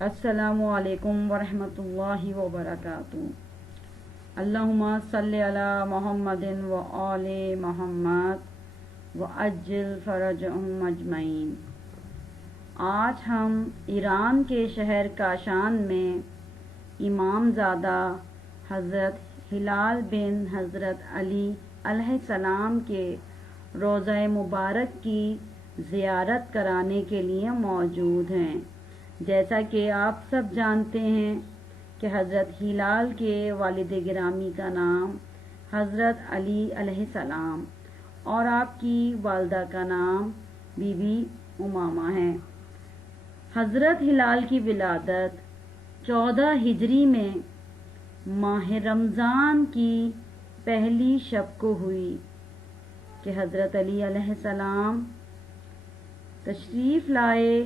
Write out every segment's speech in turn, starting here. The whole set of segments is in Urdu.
السلام علیکم ورحمۃ اللہ وبرکاتہ۔ اللہم صلی علی محمد و آل محمد وعجل فرجہم اجمعین۔ آج ہم ایران کے شہر کاشان میں امام زادہ حضرت ہلال بن حضرت علی علیہ السلام کے روضہ مبارک کی زیارت کرانے کے لیے موجود ہیں۔ جیسا کہ آپ سب جانتے ہیں کہ حضرت ہلال کے والد گرامی کا نام حضرت علی علیہ السلام اور آپ کی والدہ کا نام بی بی امامہ ہے۔ حضرت ہلال کی ولادت 14 ہجری میں ماہ رمضان کی پہلی شب کو ہوئی کہ حضرت علی علیہ السلام تشریف لائے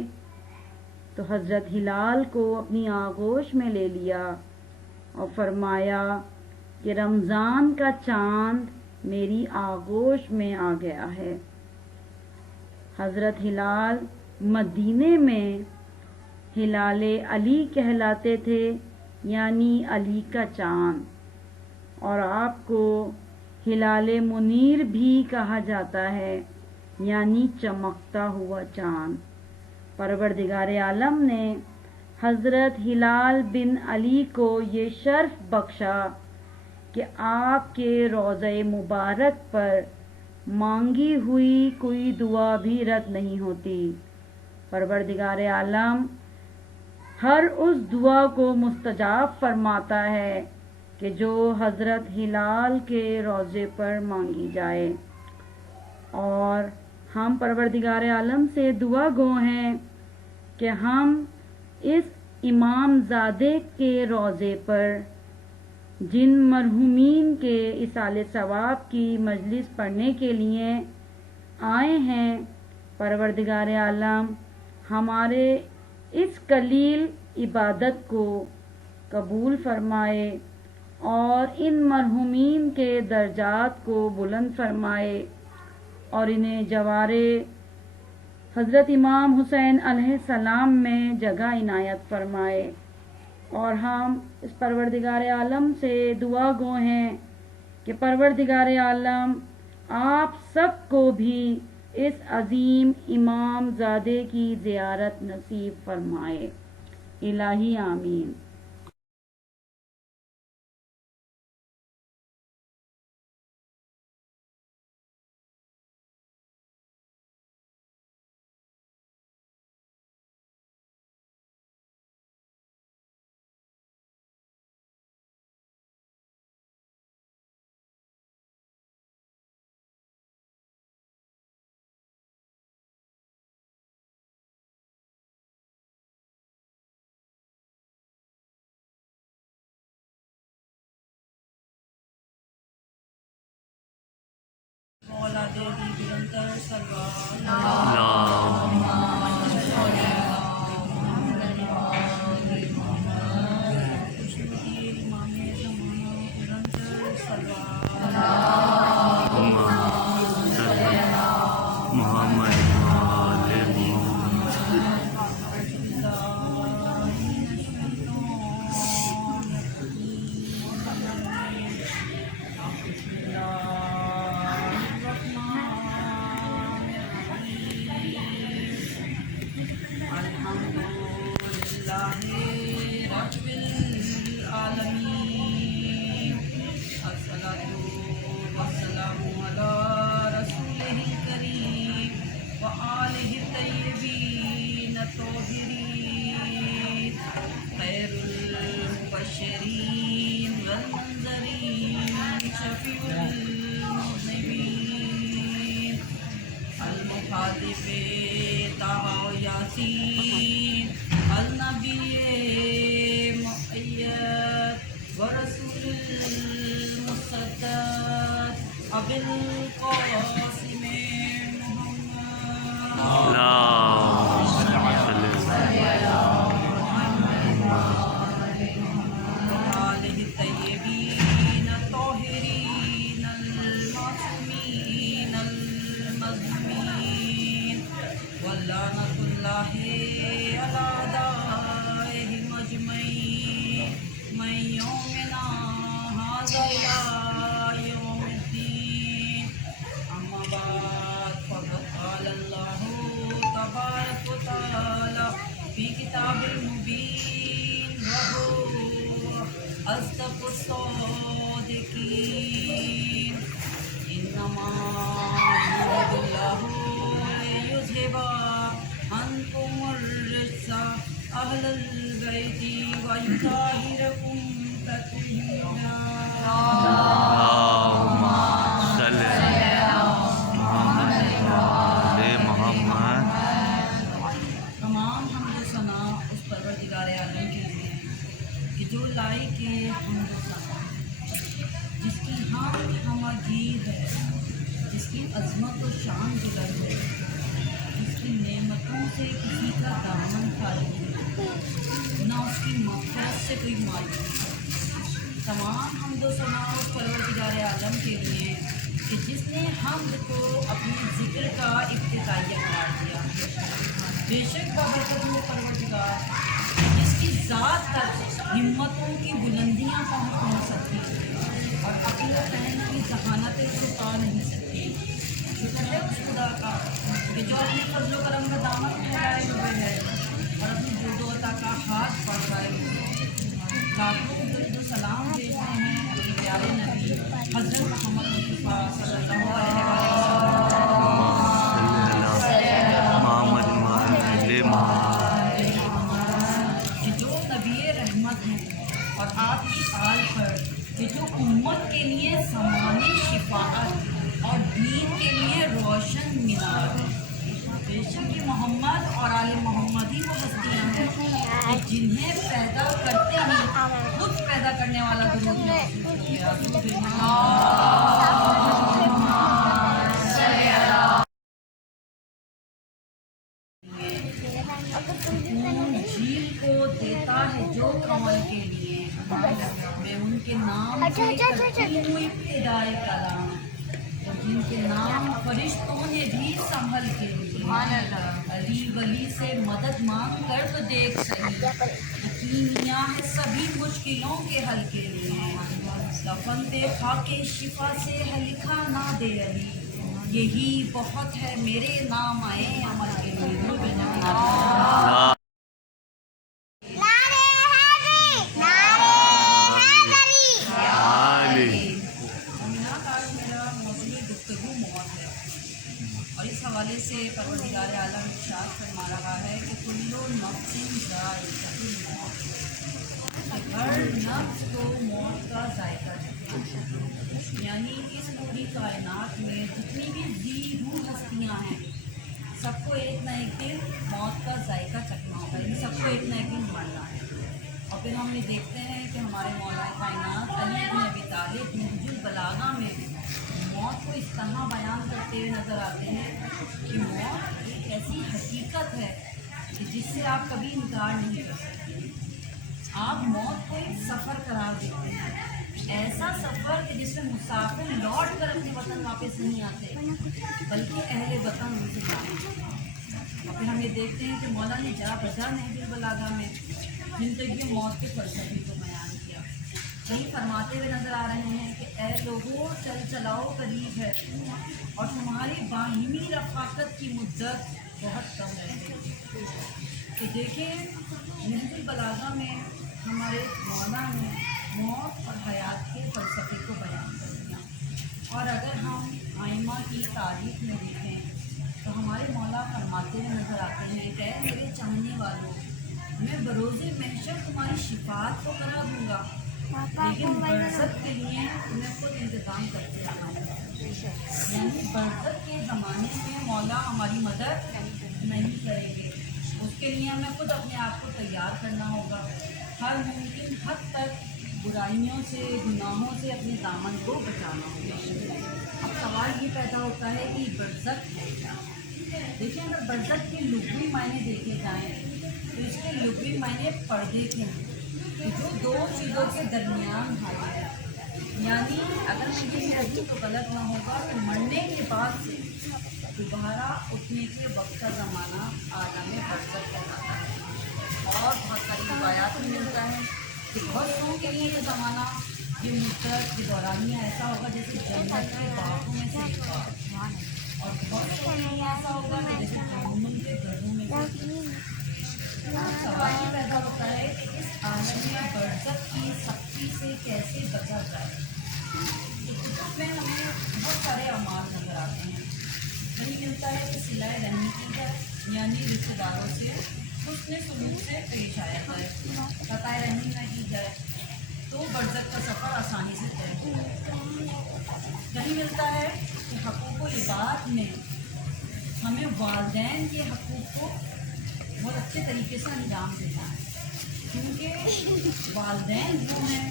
تو حضرت ہلال کو اپنی آغوش میں لے لیا اور فرمایا کہ رمضان کا چاند میری آغوش میں آ گیا ہے۔ حضرت ہلال مدینے میں ہلال علی کہلاتے تھے، یعنی علی کا چاند، اور آپ کو ہلال منیر بھی کہا جاتا ہے، یعنی چمکتا ہوا چاند۔ پروردگار عالم نے حضرت ہلال بن علی کو یہ شرف بخشا کہ آپ کے روضہ مبارک پر مانگی ہوئی کوئی دعا بھی رد نہیں ہوتی۔ پروردگار عالم ہر اس دعا کو مستجاب فرماتا ہے کہ جو حضرت ہلال کے روضے پر مانگی جائے، اور ہم پروردگار عالم سے دعا گو ہیں کہ ہم اس امام زادے کے روضے پر جن مرحومین کے ایصال ثواب کی مجلس پڑھنے کے لیے آئے ہیں، پروردگار عالم ہمارے اس قلیل عبادت کو قبول فرمائے اور ان مرحومین کے درجات کو بلند فرمائے اور انہیں جوارے حضرت امام حسین علیہ السلام میں جگہ عنایت فرمائے۔ اور ہم اس پروردگار عالم سے دعا گو ہیں کہ پروردگار عالم آپ سب کو بھی اس عظیم امام زادے کی زیارت نصیب فرمائے۔ الہی آمین۔ من يومنا هذا إلى يوم الدين أما بعد فقد قال الله تبارك وتعالى في كتاب المبين وهو أصدق الصادقين إنما يريد الله ليذهب عنكم الرجس أهل البيت ويطهركم تطهيرا. اللهم صل على محمد. تمام حمد و ثنا اس پروردگار عالم کے لیے کہ جو لائق حمد و ثنا، جس کی حمد ہمگیر ہے، جس کی عظمت و شان بلند ہے، جس کی نعمتوں سے کسی کا دامن خالی ہے، نہ اس کی مغفرت سے کوئی معلوم ہے. تمام حمد و ثنا اس پروردگار عالم کے لیے کہ جس نے حمد کو اپنے ذکر کا ابتدائیہ قرار دیا. بے شک بابرکت وہ پروردگار جس کی ذات تک ہمتوں کی بلندیاں پہنچ سکتی اور عقل و فہم کی ذہانتیں چھپا نہیں سکتی. شکر ہے اس خدا کا کہ جو اپنے فضل و کرم کا دامن پھیلائے ہوئے ہے اور اپنی جود و عطا کا ہاتھ بڑھائے ہوئے ہے. لاکھوں درود و سلام بھیجتے ہیں اپنے پیارے نبی حضرت محمد مصطفیٰ صلی اللہ علیہ کہ جو نبی رحمت ہیں اور آپ کی آل پر کہ جو امت کے لیے سمانی شفاعت اور دین کے لیے روشن مینار. بے شک یہ محمد اور آل محمدی وہ ہستیاں ہیں کہ جنہیں پیدا کرتے ہی خود پیدا کرنے والا درود میں جھیل کو دیتا ہے جو کمل کے لیے. میں ان کے نام سے کرتی ہوں ابتدائے کلام، جن کے نام فرشتوں نے بھی سنبھل کے لیے. علی ولی سے مدد مانگ کر تو دیکھ صحیح، یقینیاں ہے سبھی مشکلوں کے حل کے لیے. کفن پہ خاک شفا سے ہے لکھا نہ دے علی، یہی بہت ہے میرے نام آئے عمل کے لیے. اور اس حوالے سے پروردگار عالم ارشاد فرما رہا ہے کہ کل نفس ذائقۃ الموت، ہر نفس کو موت کا ذائقہ چکھنا ہے. یعنی اس پوری کائنات میں جتنی بھی جی روح ہستیاں ہیں سب کو ایک نہ ایک دن موت کا ذائقہ چکھنا ہوگا، یعنی سب کو ایک نہ ایک دن مرنا ہے. اور پھر ہم یہ دیکھتے ہیں کہ ہمارے مولا کائنات علی بن ابی طالب نہج البلاغہ میں موت کو اس طرح بیان کرتے ہوئے نظر آتے ہیں کہ موت ایک ایسی حقیقت ہے کہ جس سے آپ کبھی انکار نہیں کر سکتے. آپ موت کو ایک سفر قرار دیتے ہیں، ایسا سفر کہ جس میں مسافر لوٹ کر اپنے وطن واپس نہیں آتے بلکہ اہل وطن ان سے جاتے ہیں. اور پھر ہم یہ دیکھتے ہیں کہ مولا نے جا بجا نہج البلاغہ میں زندگی موت کے فلسفے کو بیان کیا. کہیں فرماتے ہوئے نظر آ رہے ہیں کہ اے لوگوں چل چلاؤ قریب ہے اور تمہاری باہمی رفاقت کی مدت بہت کم رہ گئی. تو دیکھیں نہج البلاغہ میں ہمارے مولا نے موت اور حیات کے فلسفے کو بیان کر دیا. اور اگر ہم آئمہ کی تاریخ میں دیکھیں تو ہمارے مولا فرماتے ہوئے نظر آتے ہیں کہ اے میرے چاہنے والوں، میں بروز محشر تمہاری شفاعت کو کرا دوں گا، لیکن برزخ کے لیے تمہیں خود انتظام کرتے رہنا ہوگا. یعنی برزخ کے زمانے میں مولا ہماری مدد نہیں کریں گے، اس کے لیے ہمیں خود اپنے آپ کو تیار کرنا ہوگا، ہر ممکن حد تک برائیوں سے گناہوں سے اپنے دامن کو بچانا ہوگا. اب سوال یہ پیدا ہوتا ہے کہ برزخ ہے کیا؟ دیکھیں اگر برزخ کے لغوی معنی دیکھے جائیں تو اس کے لغوی معنی پردے کے ہیں کہ جو دو چیزوں کے درمیان حائل ہے. یعنی اگر میں یہ کہوں تو غلط نہ ہوگا کہ مرنے کے بعد سے دوبارہ اٹھنے کے وقت کا زمانہ عالم برزخ کہلاتا ہے. اور بہت ساری روایات میں ملتا ہے کہ کہ بہتوں کے لیے یہ زمانہ یہ مدت یہ دورانیہ ایسا ہوگا جیسے جنت کے باغوں میں سے ایک باغ، اور بہتوں کے لیے ایسا ہوگا کہ جیسے جہنم کے گڑھوں میں سے ایک۔ سوال یہ پیدا ہوتا ہے کہ اس عالم میں برزخ کی سختی سے کیسے بچا جائے۔ اس میں ہمیں بہت سارے اعمال نظر آتے ہیں۔ کہیں ملتا ہے کہ صلہ رحمی کی جائے، یعنی رشتہ داروں سے حسن سلوک سے پیش آیا جائے، قطع رحمی نہ کی جائے تو برزخ کا سفر آسانی سے طے ہو۔ کہیں ملتا ہے کہ حقوق و عباد میں ہمیں والدین کے حقوق کو بہت اچھے طریقے سے انجام دینا ہے، کیونکہ والدین وہ ہیں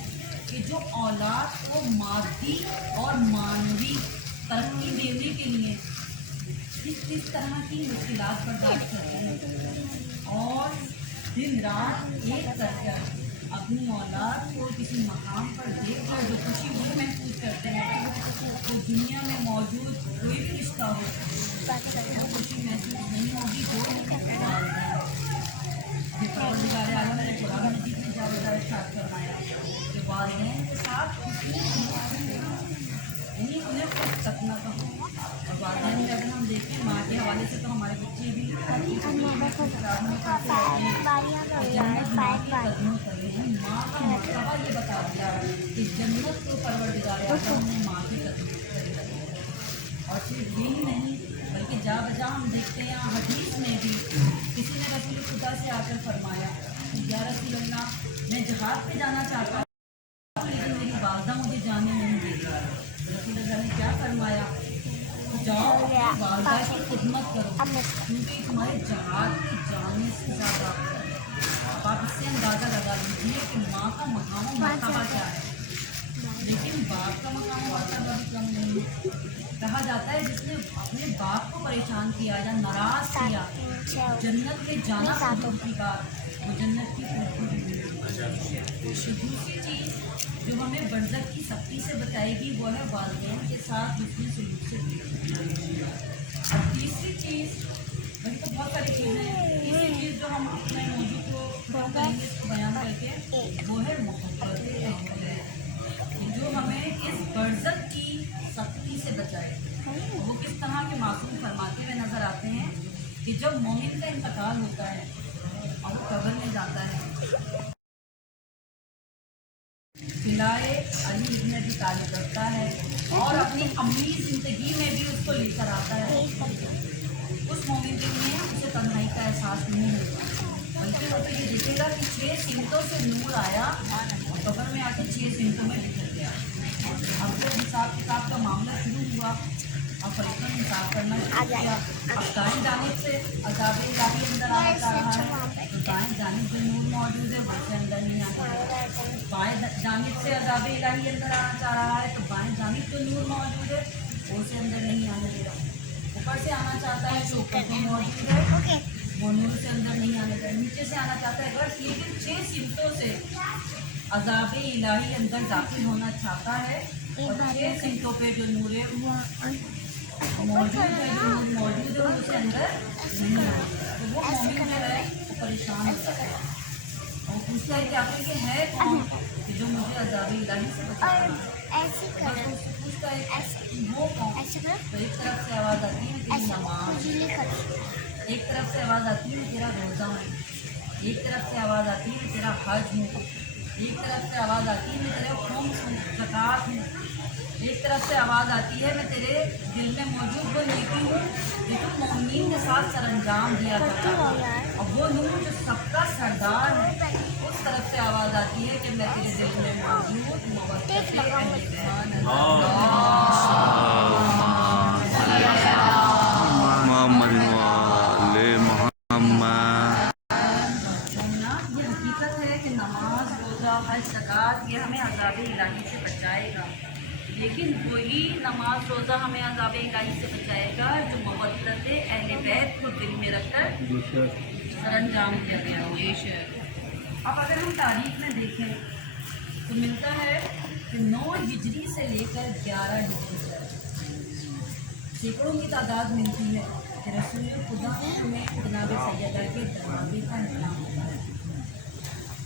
کہ جو اولاد کو مادی اور معنوی ترقی دینے کے لیے کس طرح کی مشکلات برداشت کرتے ہیں اور دن رات ایک کر کر اپنی اولاد کو کسی مقام پر دیکھ کر جو خوشی وہ محسوس کرتے ہیں، تو دنیا میں موجود کوئی بھی رشتہ ہو وہ خوشی محسوس نہیں ہوگی جو والدین۔ یہ پروردگار عالم نے قرآن مجید میں جا ارشاد فرمایا کہ والدین کے ساتھ یعنی انہیں خوش تکنا کہو، اور والدین میں اگر ہم دیکھیں ماں کے حوالے سے تو ہمارے بچے بھی جنت ماں کے قدموں پر ہے۔ ماں کا مرتبہ یہ بتا دیا کہ جنت کو پروردگار عالم نے ماں کے قدموں پر ہے۔ اور صرف یہی نہیں بلکہ جا بجا ہم دیکھتے ہیں حدیث میں بھی کسی نے رسول خدا سے آ کر فرمایا کہ یا رسول اللہ میں جہاد پہ جانا چاہتا ہوں لیکن میری والدہ مجھے جانے نہیں دے رہی۔ رسول اللہ نے کیا فرمایا، جاؤ اپنی والدہ کی خدمت کرو کیونکہ تمہارے جہاد کے جانے سے زیادہ آپ اس سے اندازہ لگا لیجیے کہ ماں کا مقام و مرتبہ کیا ہے، لیکن باپ کا مقام و مرتبہ بھی کم نہیں ہے۔ کہا جاتا ہے جس نے اپنے باپ کو پریشان کیا یا ناراض کیا جنت میں جانا خود کی بات، وہ جنت کی دوسری چیز جو ہمیں برزخ کی سختی سے بچائے گی وہ ہے والدین کے ساتھ حسن سلوک سے پیش۔ اور تیسری چیز وہی تو بہت ساری چیزیں ہیں، تیسری چیز جو ہم اپنے موضوع کو بیان کر کے وہ ہے محبت اہل بیت، جو ہمیں اس برزخ کی سختی سے بچائے۔ وہ کس طرح کے معصوم فرماتے ہوئے نظر آتے ہیں کہ جب مومن کا انتقال ہوتا ہے اور وہ قبر میں جاتا ہے، قلعہ علی ابن ابی طالب کرتا ہے اور اپنی عملی زندگی میں بھی اس کو لے کر آتا ہے، اس مومن کے لیے اسے تنہائی کا احساس نہیں ہوتا، بلکہ وہ تو یہ دیکھے گا کہ 6 سمتوں سے نور آیا اور قبر میں آ کے 6 سمتوں میں بکھر گیا۔ اب جب حساب کتاب کا معاملہ شروع ہوا اور فرشتوں نے حساب کرنا شروع کیا، اب دائیں جانب سے عذاب الہی اندر آنا چاہ رہا ہے تو دائیں جانب جو نور موجود ہے وہ اسے اندر نہیں آتا، بائیں جانب سے عذاب الہی اندر آنا چاہ رہا ہے تو بائیں جانب جو نور موجود ہے وہ اسے اندر نہیں آنے دے رہا، اوپر سے آنا چاہتا ہے تو اوپر جو موجود ہے وہ نور سے اندر نہیں آنے دے رہا، نیچے سے آنا چاہتا ہے بس، لیکن 6 سمتوں سے عذاب الہی اندر داخل ہونا چاہتا ہے اور 6 سمتوں پہ جو نور ہے موجود ہے، جو نور موجود ہے وہ اسے اندر نہیں آتا، تو وہ مومن جو ہے وہ پریشان ہوتا ہے اور پوچھتا ہے کہ آخر یہ ہے کون کہ جو مجھے عذاب الہی سے بچاتا ہے، بس اس سے پوچھتا ہے کہ وہ کون، تو ایک طرف سے آواز آتی ہے تیری نماز، ایک طرف سے آواز آتی ہے تیرا روزہ ہے، ایک طرف سے آواز آتی ہے تیرا حج ہے، ایک طرف سے آواز آتی ہے میں تیرے خمس ہوں، زکوٰۃ ہوں، ایک طرف سے آواز آتی ہے میں تیرے دل میں موجود وہ نیکی ہوں جو تم مومنین کے ساتھ سر انجام دیا کرتا ہے، اور وہ نور جو سب کا سردار ہے، اس طرف سے آواز آتی ہے کہ میں تیرے دل میں موجود محبت اہل بیت محمد والے محمد۔ یہ حقیقت ہے کہ نماز روزہ حج زکوٰۃ یہ ہمیں عذاب الہی سے بچائے گا، لیکن وہی نماز روزہ ہمیں عذاب الہی سے بچائے گا جو مودت اہل بیت کو دل میں رکھ کر سر انجام دیا گیا ہو۔ اب اگر ہم تاریخ میں دیکھیں تو ملتا ہے کہ 9 ہجری سے لے کر 11 ہجری تک سینکڑوں کی تعداد ملتی ہے کہ رسول خدا نے ہمیں جناب سیدہ کے دروازے کا نظام ہوتا ہے،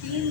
3